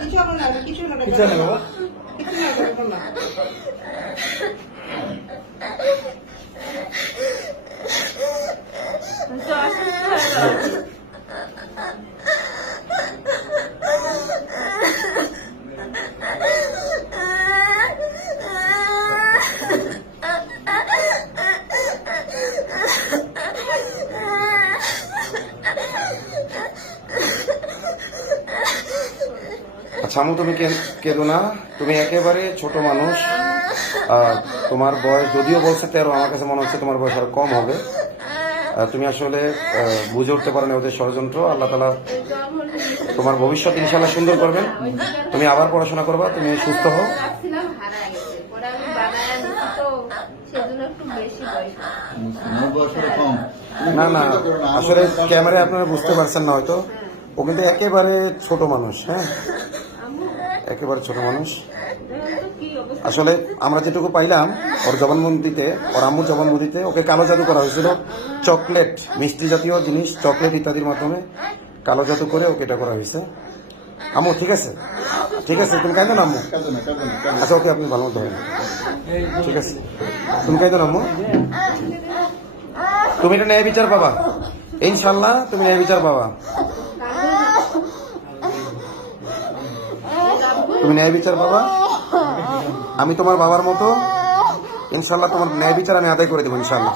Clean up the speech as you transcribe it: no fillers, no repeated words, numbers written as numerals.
কিছু হবে না, কিছু না কিছু না বাবা। কিছু না করবো না। আচ্ছা আমু, তুমি কেঁদো না। তুমি একেবারে ছোট মানুষ। তোমার বয়স যদিও বলছে 13, আমার কাছে মনে হচ্ছে তোমার বয়স আরো কম হবে। তুমি আসলে বুঝে উঠতে পারো না ওদের ষড়যন্ত্র। আল্লাহ তাআলা তোমার ভবিষ্যৎ ইনশাআল্লাহ সুন্দর করবেন। তুমি আবার পড়াশোনা করবা, তুমি সুস্থ হও। না না, আসলে ক্যামেরায় আপনারা বুঝতে পারছেন না হয়তো, ও কিন্তু একেবারে ছোট মানুষ। হ্যাঁ, একেবারে ছোট মানুষ। আসলে আমরা যেটুকু পাইলাম ওর জবানবন্দিতে, ওর আম্মুর জবানবন্দিতে ওকে কালো জাদু করা হয়েছিল। চকলেট, মিষ্টি জাতীয় জিনিস, চকলেট ইত্যাদির মাধ্যমে কালো জাদু করে ওকে এটা করা হয়েছে। আম্মু ঠিক আছে, ঠিক আছে, তুমি কাঁদো না আম্মু। আচ্ছা ওকে, আপনি ভালো মতো ধরেন। ঠিক আছে, তুমি কাঁদো না আম্মু। তুমি এটা ন্যায় বিচার পাবা ইনশাল্লাহ, তুমি ন্যায় বিচার পাবা। তুমি ন্যায় বিচার পাবা। আমি তোমার বাবার মতো ইনশাল্লাহ তোমার ন্যায় বিচার আমি আদায় করে দেবো ইনশাল্লাহ।